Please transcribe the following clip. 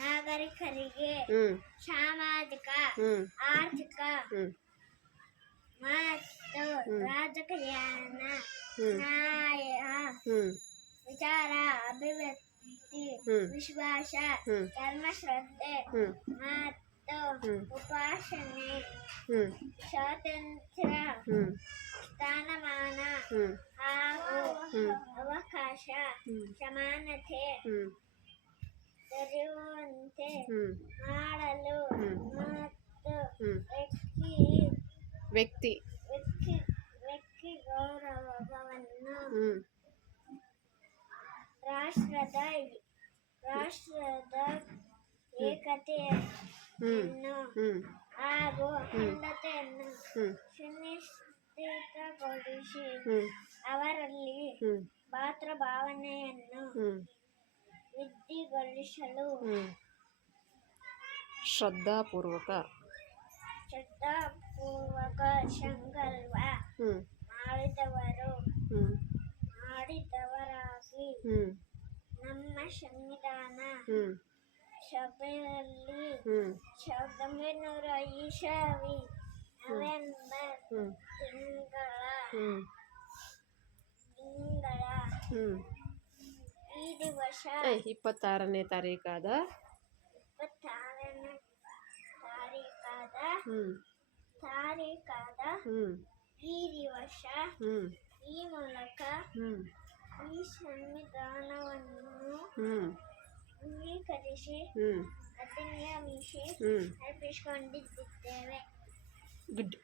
ನಾಗರಿಕರಿಗೆ ಸಾಮಾಜಿಕ ಆರ್ಥಿಕ ಮತ್ತು ರಾಜಕೀಯ ನ್ಯಾಯ ವಿಚಾರ ಅಭಿವ್ಯಕ್ತಿ ವಿಶ್ವಾಸ ಧರ್ಮಶ್ರದ್ಧೆ ಮತ್ತು ಉಪಾಸನೆ ಸ್ವಾತಂತ್ರ್ಯ ಸ್ಥಾನಮಾನ ಹಾಗೂ ಅವಕಾಶ ಸಮಾನತೆ ದೊರೆಯುವಂತೆ ಮಾಡಲು ಮತ್ತು ವ್ಯಕ್ತಿ ಗೌರವವನ್ನು ರಾಷ್ಟ್ರದ ಏಕತೆಯನ್ನು ಹಾಗೂ ಅಖಂಡತೆಯನ್ನು ಸುನಿಶ್ಚಿತಗೊಳಿಸಿ ಅವರಲ್ಲಿ ಭಾವನೆಯನ್ನು ವೃದ್ಧಿಗೊಳಿಸಲು ಶ್ರದ್ಧಾಪೂರ್ವಕ ಸಂಕಲ್ಪ ಮಾಡಿದವರಾಗಿ ನಮ್ಮ ಸಂವಿಧಾನ ಸಭೆಯಲ್ಲಿ 1900 ಇಸವಿ ನವೆಂಬರ್ ತಿಂಗಳ ಈ ದಿವಸ 26ನೇ ತಾರೀಕಾದ ಈ ದಿವಸ ಈ ಮೂಲಕ ಈ ಸಂವಿಧಾನವನ್ನು ಅಂಗೀಕರಿಸಿ ಅಧಿನಿಯಮಿಸಿ ಅರ್ಪಿಸಿಕೊಂಡಿದ್ದೇವೆ. ಗುಡ್.